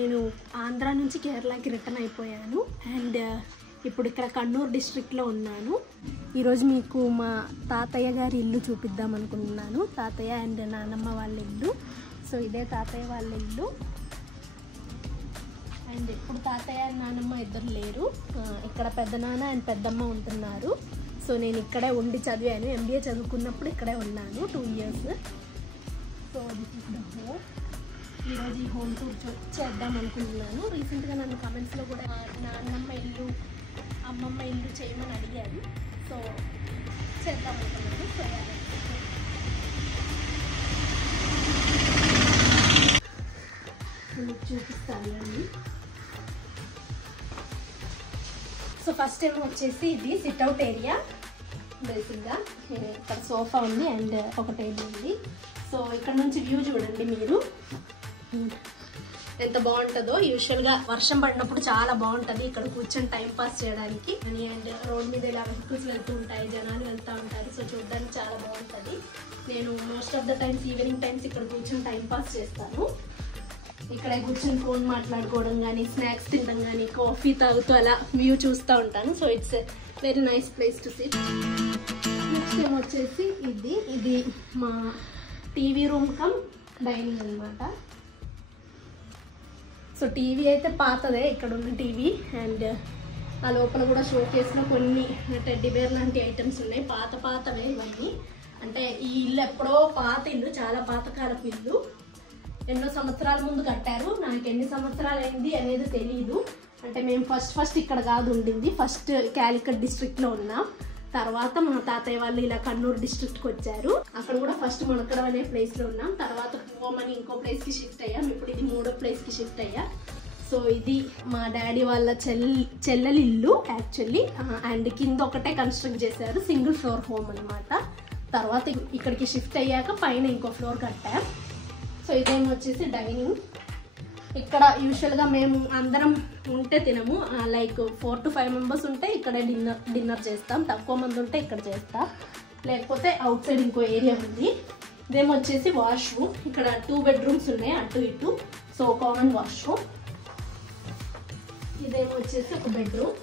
నేను ఆంధ్ర నుంచి కేరళకి రిటర్న్ అయిపోయాను అండ్ ఇప్పుడు ఇక్కడ కన్నూరు డిస్ట్రిక్ట్లో ఉన్నాను. ఈరోజు మీకు మా తాతయ్య గారి ఇల్లు చూపిద్దాం అనుకుంటున్నాను. తాతయ్య అండ్ నానమ్మ వాళ్ళ ఇల్లు. సో ఇదే తాతయ్య వాళ్ళ ఇల్లు. అండ్ ఇప్పుడు తాతయ్య అండ్ నానమ్మ ఇద్దరు లేరు. ఇక్కడ పెద్దనాన్న అండ్ పెద్దమ్మ ఉంటున్నారు. సో నేను ఇక్కడే ఉండి చదివాను. MBA చదువుకున్నప్పుడు ఇక్కడే ఉన్నాను 2 years. So this is the home. ఈరోజు ఈ హోమ్ టూర్ చేద్దాం అనుకుంటున్నాను. రీసెంట్గా నన్ను కమెంట్స్లో కూడా నాన్నమ్మ ఇల్లు అమ్మమ్మ ఇల్లు చేయమని అడిగారు. సో చేద్దాం అనుకున్నాను. సో చూపిస్తాను అండి. సో ఫస్ట్ ఏమో వచ్చేసి ఇది సిట్అవుట్ ఏరియా. బేసిక్గా ఇక్కడ సోఫా ఉంది అండ్ ఒక టేబుల్ ఉంది. సో ఇక్కడ నుంచి వ్యూ చూడండి మీరు ఎంత బాగుంటుందో. యూజువల్గా వర్షం పడినప్పుడు చాలా బాగుంటుంది ఇక్కడ కూర్చొని టైం పాస్ చేయడానికి. అండ్ రోడ్ మీద ఇలా వెహికల్స్ వెళ్తూ ఉంటాయి, జనాలు వెళ్తూ ఉంటారు. సో చూడడానికి చాలా బాగుంటుంది. నేను most of the times evening times ఇక్కడ కూర్చొని టైం పాస్ చేస్తాను. ఇక్కడ కూర్చొని ఫోన్ మాట్లాడుకోవడం కానీ, స్నాక్స్ తినడం కానీ, కాఫీ తాగుతూ అలా వ్యూ చూస్తూ ఉంటాను. So it's a very nice place to sit. Next ఏమొచ్చేసి ఇది మా టీవీ రూమ్ కమ్ డైనింగ్ అనమాట. సో టీవీ అయితే పాతదే, ఇక్కడ ఉన్న టీవీ. అండ్ ఆ లోపల కూడా షోకేస్లో కొన్ని టెడ్డీ బేర్ లాంటి ఐటమ్స్ ఉన్నాయి. పాతవే ఇవన్నీ. అంటే ఈ ఇల్లు ఎప్పుడో పాత ఇల్లు, చాలా పాతకాలపు ఇల్లు. ఎన్నో సంవత్సరాల ముందు కట్టారు. నాకు ఎన్ని సంవత్సరాలు అయింది అనేది తెలియదు. అంటే మేము ఫస్ట్ ఇక్కడ కాదు ఉండింది. ఫస్ట్ క్యాలికట్ డిస్ట్రిక్ట్లో ఉన్నాం. తర్వాత మా తాతయ్య వాళ్ళు ఇలా కన్నూరు డిస్ట్రిక్ట్కి వచ్చారు. అక్కడ కూడా ఫస్ట్ మునకడం అనే ప్లేస్లో ఉన్నాం. తర్వాత పోమని ఇంకో ప్లేస్కి షిఫ్ట్ అయ్యాం. ఇప్పుడు ఇది 3వ ప్లేస్కి షిఫ్ట్ అయ్యా. సో ఇది మా డాడీ వాళ్ళ చెల్లెలి ఇల్లు యాక్చువల్లీ. అండ్ కింద ఒకటే కన్స్ట్రక్ట్ చేశారు, సింగిల్ ఫ్లోర్ హోమ్ అనమాట. తర్వాత ఇక్కడికి షిఫ్ట్ అయ్యాక పైన ఇంకో ఫ్లోర్ కట్టాం. సో ఇదేమో వచ్చేసి డైనింగ్. ఇక్కడ యూజువల్గా మేము అందరం ఉంటే తినము. లైక్ 4 to 5 members ఉంటే ఇక్కడే డిన్నర్ చేస్తాం. తక్కువ మంది ఉంటే ఇక్కడ చేస్తాం. లేకపోతే అవుట్ సైడ్ ఇంకో ఏరియా ఉంది. ఇదేమో వచ్చేసి వాష్రూమ్. ఇక్కడ 2 bedrooms ఉన్నాయి అటు ఇటు. So common washroom. ఇదేమో వచ్చేసి ఒక బెడ్రూమ్.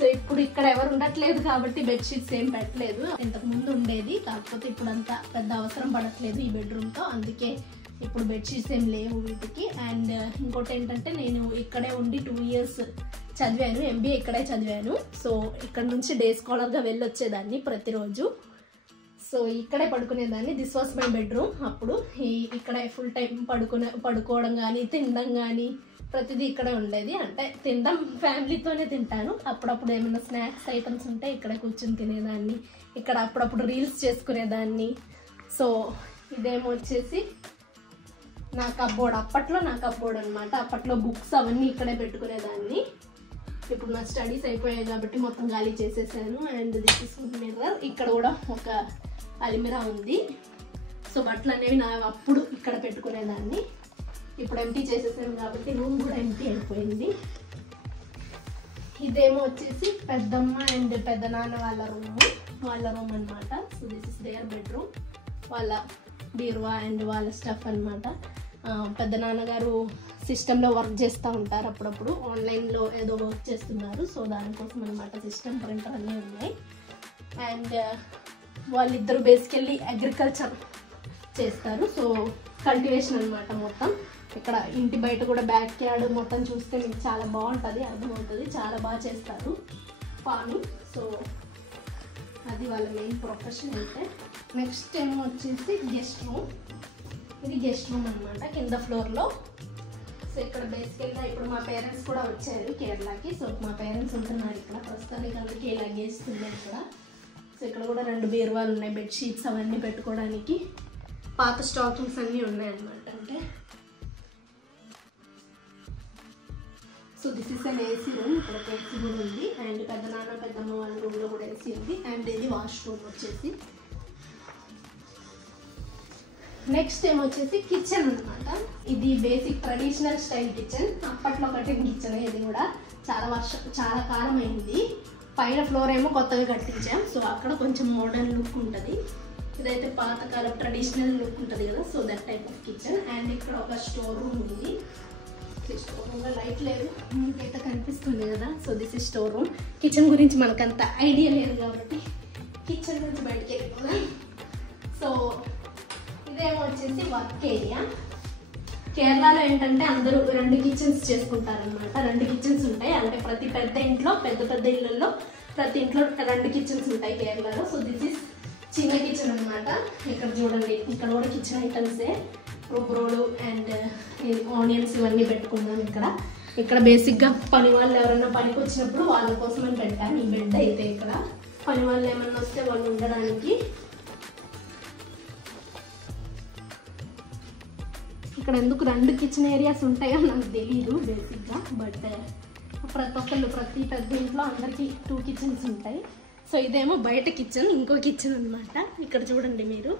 సో ఇప్పుడు ఇక్కడ ఎవరు ఉండట్లేదు కాబట్టి బెడ్షీట్స్ ఏం పెట్టలేదు. ఇంతకు ముందు ఉండేది, కాకపోతే ఇప్పుడు అంతా పెద్ద అవసరం పడట్లేదు ఈ బెడ్రూమ్తో. అందుకే ఇప్పుడు బెడ్షీట్స్ ఏం లేవు వీటికి. అండ్ ఇంకోటి ఏంటంటే నేను ఇక్కడే ఉండి 2 years చదివాను. MBA ఇక్కడే చదివాను. సో ఇక్కడ నుంచి డే స్కాలర్గా వెళ్ళొచ్చేదాన్ని ప్రతిరోజు. సో ఇక్కడే పడుకునేదాన్ని. This was my bedroom. అప్పుడు ఇక్కడే ఫుల్ టైం పడుకోవడం కానీ, తినడం కానీ ప్రతిదీ ఇక్కడే ఉండేది. అంటే తినడం ఫ్యామిలీతోనే తింటాను. అప్పుడప్పుడు ఏమైనా స్నాక్స్ ఐటమ్స్ ఉంటే ఇక్కడే కూర్చొని తినేదాన్ని. ఇక్కడ అప్పుడప్పుడు రీల్స్ చేసుకునేదాన్ని. సో ఇదేమో వచ్చేసి నా కప్బోర్డ్. అప్పట్లో నా కప్బోర్డ్ అనమాట. అప్పట్లో బుక్స్ అవన్నీ ఇక్కడే పెట్టుకునేదాన్ని. ఇప్పుడు నా స్టడీస్ అయిపోయాయి కాబట్టి మొత్తం ఖాళీ చేసేసాను. And this is mirror. ఇక్కడ కూడా ఒక అల్మిరా ఉంది. సో బట్టలు అనేవి నా అప్పుడు ఇక్కడ పెట్టుకునేదాన్ని. ఇప్పుడు ఎంటీ చేసేసాను కాబట్టి రూమ్ కూడా ఎంటీ అయిపోయింది. ఇదేమో వచ్చేసి పెద్దమ్మ అండ్ పెద్దనాన్న వాళ్ళ రూమ్ అనమాట. So this is their bedroom. వాళ్ళ బీరువా అండ్ వాళ్ళ స్టఫ్ అనమాట. పెద్దనాన్నగారు సిస్టంలో వర్క్ చేస్తూ ఉంటారు. అప్పుడప్పుడు ఆన్లైన్లో ఏదో వర్క్ చేస్తున్నారు. సో దానికోసం అనమాట సిస్టమ్, ప్రింటర్ అన్నీ ఉన్నాయి. అండ్ వాళ్ళిద్దరు బేసికల్లీ అగ్రికల్చర్ చేస్తారు. సో కల్టివేషన్ అనమాట మొత్తం. ఇక్కడ ఇంటి బయట కూడా బ్యాక్ యార్డ్ మొత్తం చూస్తే మీకు చాలా బాగుంటుంది, అర్థమవుతుంది. చాలా బాగా చేస్తారు ఫార్మింగ్. సో అది వాళ్ళ మెయిన్ ప్రొఫెషన్ అయితే. నెక్స్ట్ ఏమో వచ్చేసి గెస్ట్ రూమ్. ఇది గెస్ట్ రూమ్ అనమాట, కింద ఫ్లోర్లో. సో ఇక్కడ బేసికల్గా ఇప్పుడు మా పేరెంట్స్ కూడా వచ్చారు కేరళకి. సో మా పేరెంట్స్ ఉంటున్నారు ఇక్కడ ప్రస్తుతానికి. అందుకే లగేజ్ ఉన్నాయి ఇక్కడ. సో ఇక్కడ కూడా 2 బీరువాలు ఉన్నాయి, బెడ్షీట్స్ అవన్నీ పెట్టుకోవడానికి. పాత స్టాకింగ్స్ అన్నీ ఉన్నాయన్నమాట. అంటే so this is an AC room. ఇక్కడ ఒక ఏసీ కూడా ఉంది. అండ్ పెద్దనాన్న పెద్దమ్మ వాళ్ళ రూమ్లో కూడా ఏసీ ఉంది. అండ్ ఇది వాష్రూమ్ వచ్చేసి. నెక్స్ట్ ఏమొచ్చేసి కిచెన్ అనమాట. ఇది బేసిక్ ట్రెడిషనల్ స్టైల్ కిచెన్. అప్పట్లో కట్టిన కిచెన్. ఇది కూడా చాలా కాలం అయింది. పైన ఫ్లోర్ ఏమో కొత్తగా కట్టించాం. సో అక్కడ కొంచెం మోడర్న్ లుక్ ఉంటుంది. ఇదైతే పాతకాలం ట్రెడిషనల్ లుక్ ఉంటుంది కదా. So that type of kitchen. And ఇక్కడ ఒక స్టోర్ రూమ్ ఉంది. స్టోర్ రూమ్లో లైట్ లేదు, మీకైతే కనిపిస్తుంది కదా. So this is store room. Kitchen గురించి మనకంత ఐడియా లేదు కాబట్టి కిచెన్ నుంచి బయటకి వెళ్ళిపోదాం. సో ఇదేమో వచ్చేసి వర్క్ ఏరియా. కేరళలో ఏంటంటే అందరూ 2 కిచెన్స్ చేసుకుంటారనమాట. 2 కిచెన్స్ ఉంటాయి. అంటే ప్రతి పెద్ద ఇంట్లో, పెద్ద ఇళ్ళల్లో ప్రతి ఇంట్లో 2 కిచెన్స్ ఉంటాయి కేరళలో. సో దిస్ ఇస్ చిన్న కిచెన్ అనమాట. ఇక్కడ చూడండి, ఇక్కడ కూడా కిచెన్ ఐటమ్సే, రుబ్బురోలు అండ్ ఆనియన్స్ ఇవన్నీ పెట్టుకున్నాం. ఇక్కడ బేసిక్గా పని వాళ్ళు ఎవరైనా పనికి వచ్చినప్పుడు వాళ్ళ కోసం అని పెట్టాను ఈ బెడ్ అయితే. ఇక్కడ పని వాళ్ళు ఏమన్నా వస్తే వాళ్ళు ఉండడానికి. ఇక్కడ ఎందుకు 2 కిచెన్ ఏరియాస్ ఉంటాయో నాకు తెలియదు బేసిక్గా. బట్ ప్రతి పెద్ద ఇంట్లో అందరికీ 2 కిచెన్స్ ఉంటాయి. సో ఇదేమో బయట కిచెన్, ఇంకో కిచెన్ అనమాట. ఇక్కడ చూడండి మీరు,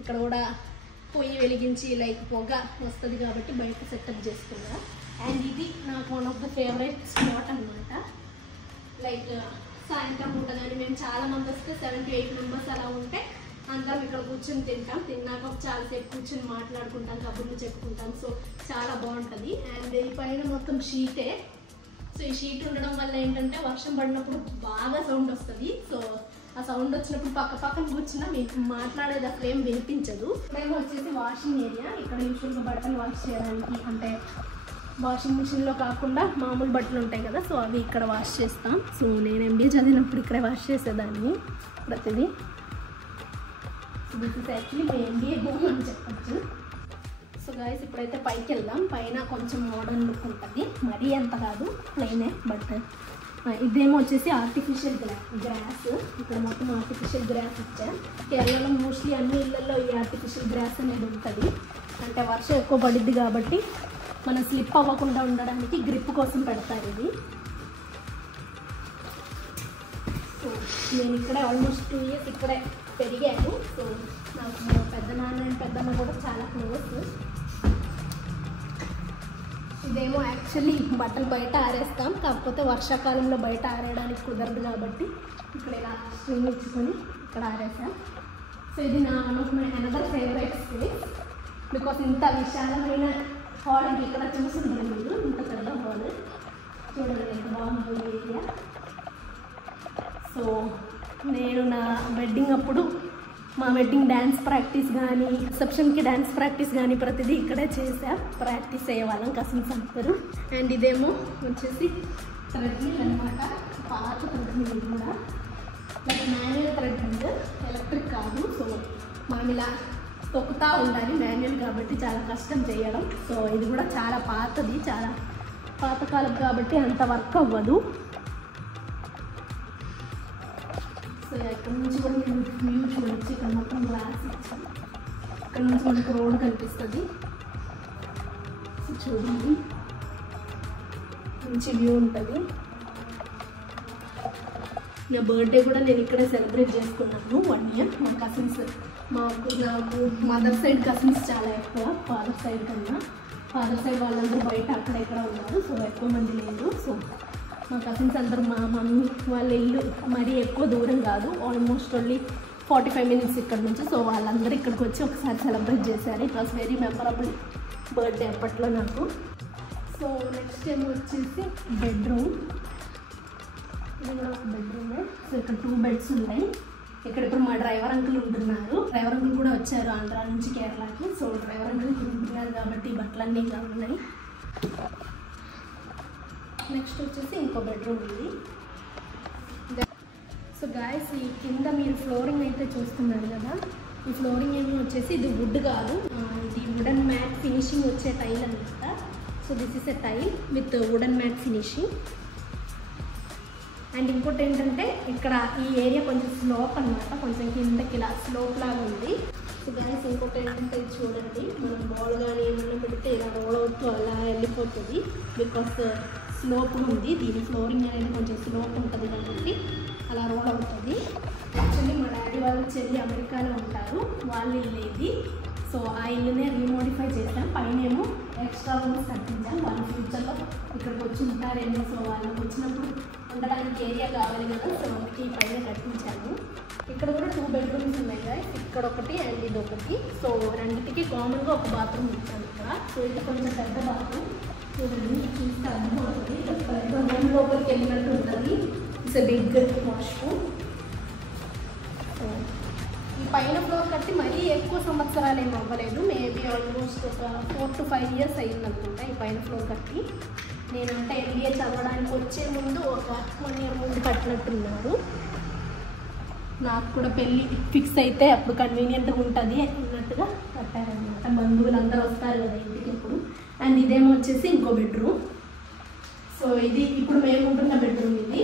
ఇక్కడ కూడా పొయ్యి వెలిగించి లైక్ పొగ వస్తుంది కాబట్టి బయట సెటప్ చేసుకున్నా. అండ్ ఇది నాకు one of the favourite spot అనమాట. లైక్ సాయంత్రం పూట కానీ మేము చాలామంది వస్తే 7 to 8 మెంబర్స్ అలా ఉంటే అందరం ఇక్కడ కూర్చొని తింటాం. తిన్నాక చాలాసేపు కూర్చొని మాట్లాడుకుంటాం, కబుర్లు చెప్పుకుంటాం. సో చాలా బాగుంటుంది. అండ్ ఈ పైన మొత్తం షీటే. సో ఈ షీట్ ఉండడం వల్ల ఏంటంటే వర్షం పడినప్పుడు బాగా సౌండ్ వస్తుంది. సో ఆ సౌండ్ వచ్చినప్పుడు పక్కన కూర్చున్నా మీకు మాట్లాడేది అసలు ఏం వినిపించదు. మేము వచ్చేసి వాషింగ్ ఏరియా. ఇక్కడ యూజువల్గా బట్టలు వాష్ చేయడానికి, అంటే వాషింగ్ మిషన్లో కాకుండా మామూలు బట్టలు ఉంటాయి కదా, సో అవి ఇక్కడ వాష్ చేస్తాం. సో నేను MBA చదివినప్పుడు ఇక్కడే వాష్ చేసేదాన్ని ప్రతిదీ. So this is actually me MBA home అని చెప్పచ్చు. సో గైస్ ఇప్పుడైతే పైకి వెళ్దాం. పైన కొంచెం మోడర్న్ లుక్ ఉంటుంది, మరీ అంత కాదు, ప్లెయినే. బట్ ఇదేమో వచ్చేసి ఆర్టిఫిషియల్ గ్రాస్. ఇక్కడ మొత్తం ఆర్టిఫిషియల్ గ్రాస్ ఇచ్చారు. కేరళలో మోస్ట్లీ అన్ని ఇళ్లలో ఈ ఆర్టిఫిషియల్ గ్రాస్ అనేది ఉంటుంది. అంటే వర్షం ఎక్కువ పడిద్ది కాబట్టి మనం స్లిప్ అవ్వకుండా ఉండడానికి గ్రిప్ కోసం పెడతారు ఇది. సో నేను ఇక్కడే ఆల్మోస్ట్ 2 years ఇక్కడే పెరిగాను. సో నాకు పెద్దనాన్న అండ్ పెద్దమ్మ కూడా చాలా క్లోజ్. ఇదేమో యాక్చువల్లీ బట్టలు బయట ఆరేస్తాం, కాకపోతే వర్షాకాలంలో బయట ఆరేయడానికి కుదరదు కాబట్టి ఇక్కడ ఇలా స్ట్రింగ్ ఇచ్చుకొని ఇక్కడ ఆరేసాం. సో ఇది నా అనదర్ ఫేవరెట్ స్పేస్. బికాస్ ఇంత విశాలమైన హాల్ ఇక్కడ చూసుకుంటాను మీరు, ఇంత పెద్ద హాల్ చూడండి ఎంత బాగుంటుంది ఏరియా. సో నేను నా వెడ్డింగ్ అప్పుడు మా వెడ్డింగ్ డ్యాన్స్ ప్రాక్టీస్ కానీ, రిసెప్షన్కి డ్యాన్స్ ప్రాక్టీస్ కానీ ప్రతిదీ ఇక్కడే ప్రాక్టీస్ అయ్యేవాళ్ళం కజిన్స్ అందరూ. అండ్ ఇదేమో వచ్చేసి థ్రెడ్మిల్ అనమాట, పాత థ్రెడ్మిల్ కూడా. లైక్ మాన్యువల్ థ్రెడ్మిల్, ఎలక్ట్రిక్ కాదు. సో మనం ఇలా తొక్కుతూ ఉండాలి, మాన్యువల్ కాబట్టి చాలా కష్టం చేయడం. సో ఇది కూడా చాలా పాతది, చాలా పాతకాలం కాబట్టి అంత వర్క్ అవ్వదు. సో ఇక్కడ నుంచి కూడా నేను వ్యూ చూడొచ్చు. ఇక్కడ మొత్తం గ్లాస్ ఇచ్చి ఇక్కడ నుంచి మనకు రోడ్ కనిపిస్తుంది. సో చూడండి మంచి వ్యూ ఉంటుంది. నా బర్త్డే కూడా నేను ఇక్కడే సెలబ్రేట్ చేసుకున్నాను 1 year. మా కజిన్స్, నాకు మదర్ సైడ్ కజిన్స్ చాలా ఎక్కువ, ఫాదర్ సైడ్ కన్నా. ఫాదర్ సైడ్ వాళ్ళందరూ బయట అక్కడ ఎక్కడ ఉన్నారు, సో ఎక్కువ మంది లేరు. సో మా కజిన్స్ అందరూ, మా మమ్మీ వాళ్ళ ఇల్లు మరీ ఎక్కువ దూరం కాదు, ఆల్మోస్ట్ ఓన్లీ 45 minutes ఇక్కడ నుంచి. సో వాళ్ళందరూ ఇక్కడికి వచ్చి ఒకసారి సెలబ్రేట్ చేశారు. It was very memorable birthday అప్పట్లో నాకు. సో నెక్స్ట్ ఏమో వచ్చేసి బెడ్రూమ్. ఇది కూడా ఒక బెడ్రూమే. సో ఇక్కడ 2 beds ఉన్నాయి. ఇక్కడ ఇప్పుడు మా డ్రైవర్ అంకుల్ ఉంటున్నారు. డ్రైవర్ అంకుల్ కూడా వచ్చారు ఆంధ్రా నుంచి కేరళకి. సో డ్రైవర్ అంకుల్ ఉంటున్నారు కాబట్టి బట్టలన్నీ ఇంకా ఉన్నాయి. నెక్స్ట్ వచ్చేసి ఇంకో బెడ్రూమ్ ఇది. సో గాయస్ ఈ కింద మీరు ఫ్లోరింగ్ అయితే చూస్తున్నారు కదా, ఈ ఫ్లోరింగ్ ఏమో వచ్చేసి ఇది వుడ్ కాదు, ఇది వుడెన్ మ్యాట్ ఫినిషింగ్ వచ్చే టైల్ అనమాట. So this is a tile with wooden matte finishing. And ఇంకోటి ఏంటంటే ఇక్కడ ఈ ఏరియా కొంచెం స్లోప్ అనమాట, కొంచెం కిందకి ఇలా స్లోప్ లాగా ఉంది. సో గాయస్ ఇంకోటి ఏంటంటే చూడండి, మనం బాల్ కానీ ఏమన్నా పెడితే ఇలా రోల్ అవుతూ అలా వెళ్ళిపోతుంది. బికాస్ స్లోప్ ఉంది, దీని ఫ్లోరింగ్ అనేది కొంచెం స్లోప్ ఉంటుంది కాబట్టి అలా రోల్ అవుతుంది. యాక్చువల్లీ మా డాడీ వాళ్ళ చెల్లి అమెరికాలో ఉంటారు, వాళ్ళ ఇల్లు ఇది. సో ఆ ఇల్లునే రీమోడిఫై చేసాం, పైన ఏమో ఎక్స్ట్రా రూమ్స్ కట్టించాం. వాళ్ళ ఫ్యూచర్లో ఇక్కడికి వచ్చి ఉంటారేమో, సో వాళ్ళకి వచ్చినప్పుడు ఉండడానికి ఏరియా కావాలి కదా, సో అందుకే ఈ పైన కట్టించాను. ఇక్కడ కూడా 2 bedrooms ఉన్నాయి కదా. ఇక్కడ ఒకటి అండ్ ఇది ఒకటి. సో రెండింటికి కామన్గా ఒక బాత్రూమ్ ఉంటుంది ఇక్కడ. సో ఇది కొంచెం పెద్ద బాత్రూమ్. చూడండి చూస్తే అర్థమవుతుంది, లోపలికి వెళ్ళినట్టు ఉంటుంది. It's a big washroom. So ఈ పైన ఫ్లోర్ కట్టి మరీ ఎక్కువ సంవత్సరాలు ఏమి అవ్వలేదు, మేబీ ఆల్మోస్ట్ ఒక 4 to 5 years అయింది అనుకుంటా ఈ పైన ఫ్లోర్ కట్టి. నేను అంటే MBA చదవడానికి వచ్చే ముందు ఒక 1 year ముందు కట్టినట్టున్నారు. నాకు కూడా పెళ్ళి ఫిక్స్ అయితే అప్పుడు కన్వీనియంట్గా ఉంటుంది అన్నట్టుగా కట్టారనమాట. బంధువులు అందరూ వస్తారు కదా ఇంటికి ఇప్పుడు. అండ్ ఇదేమో వచ్చేసి ఇంకో బెడ్రూమ్. సో ఇది ఇప్పుడు మేము ఉంటున్న బెడ్రూమ్ ఇది.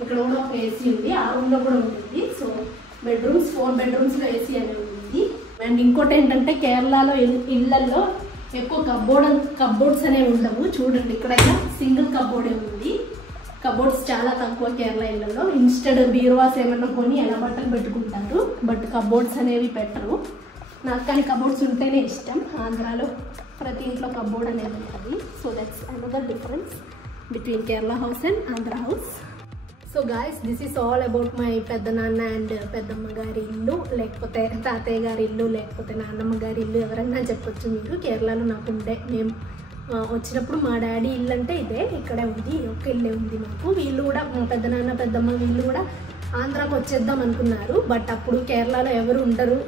ఇక్కడ కూడా ఒక ఏసీ ఉంది, ఆ రూమ్లో కూడా ఉంటుంది. సో బెడ్రూమ్స్ 4 bedrooms ఏసీ అనేది ఉంది. అండ్ ఇంకోటి ఏంటంటే కేరళలో ఇళ్లలో ఎక్కువ కబ్బోర్డ్స్ అనేవి ఉండవు. చూడండి ఇక్కడైనా సింగిల్ కబ్బోర్డే ఉంది. కబోర్డ్స్ చాలా తక్కువ కేరళ ఇళ్లలో. ఇన్స్టెడ్ బీరువాస్ ఏమన్నా కొని ఎలా బట్టలు పెట్టుకుంటారు, బట్ కబోర్డ్స్ అనేవి పెట్టరు. నాకు కానీ కబోర్డ్స్ ఉంటేనే ఇష్టం. ఆంధ్రాలో ప్రతి ఇంట్లో కబోర్డ్ అనేది ఉంటుంది. So that's another difference between Kerala house and Andhra house. So guys, this is all about my పెద్దనాన్న అండ్ పెద్దమ్మ గారి ఇల్లు, లేకపోతే తాతయ్య గారి ఇల్లు, లేకపోతే నాన్నమ్మ గారి ఇల్లు, ఎవరన్నా చెప్పొచ్చు మీరు. కేరళలో నాకు ఉండే, మేము వచ్చినప్పుడు మా డాడీ ఇల్లు అంటే ఇదే, ఇక్కడే ఉంది, ఒక ఇల్లే ఉంది మాకు. వీళ్ళు కూడా మా పెద్దనాన్న పెద్దమ్మ వీళ్ళు కూడా ఆంధ్రాకి వచ్చేద్దాం అనుకున్నారు. బట్ అప్పుడు కేరళలో ఎవరు ఉండరు,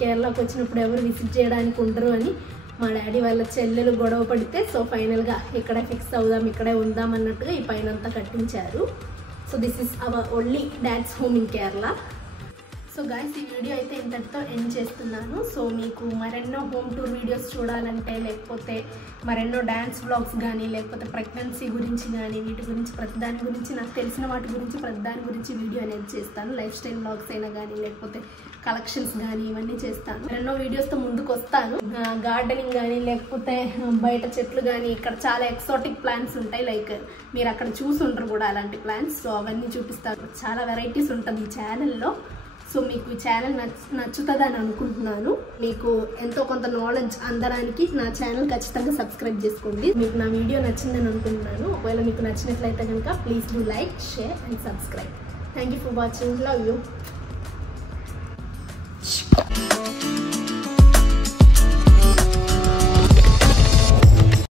కేరళకు వచ్చినప్పుడు ఎవరు విజిట్ చేయడానికి ఉండరు అని మా డాడీ వాళ్ళ చెల్లెలు గొడవ పడితే, సో ఫైనల్గా ఇక్కడే ఫిక్స్ అవుదాం, ఇక్కడే ఉందాం అన్నట్టుగా ఈ పైన అంతా కట్టించారు. So this is our only dad's home in Kerala. So guys, ఈ వీడియో అయితే ఇంతటితో ఎండ్ చేస్తున్నాను. సో మీకు మరెన్నో హోమ్ టూర్ వీడియోస్ చూడాలంటే, లేకపోతే మరెన్నో డ్యాన్స్ వ్లాగ్స్ కానీ, లేకపోతే ప్రెగ్నెన్సీ గురించి కానీ, వీటి గురించి ప్రతిదాని గురించి నాకు తెలిసిన వాటి గురించి ప్రతిదాని గురించి వీడియో అనేది చేస్తాను. లైఫ్ స్టైల్ వ్లాగ్స్ అయినా కానీ, లేకపోతే కలెక్షన్స్ కానీ, ఇవన్నీ చేస్తాను. మరెన్నో వీడియోస్తో ముందుకు వస్తాను. గార్డెనింగ్ కానీ, లేకపోతే బయట చెట్లు కానీ, ఇక్కడ చాలా ఎక్సాటిక్ ప్లాంట్స్ ఉంటాయి. లైక్ మీరు అక్కడ చూసుంటారు కూడా అలాంటి ప్లాంట్స్. సో అవన్నీ చూపిస్తాను. చాలా వెరైటీస్ ఉంటుంది ఈ ఛానల్లో. సో మీకు ఈ ఛానల్ నచ్చుతుందని అనుకుంటున్నాను. మీకు ఎంతో కొంత నాలెడ్జ్ అందడానికి నా ఛానల్ ఖచ్చితంగా సబ్స్క్రైబ్ చేసుకోండి. మీకు నా వీడియో నచ్చిందని అనుకుంటున్నాను. ఒకవేళ మీకు నచ్చినట్లయితే కనుక please do like, share and subscribe. Thank you for watching. Love you.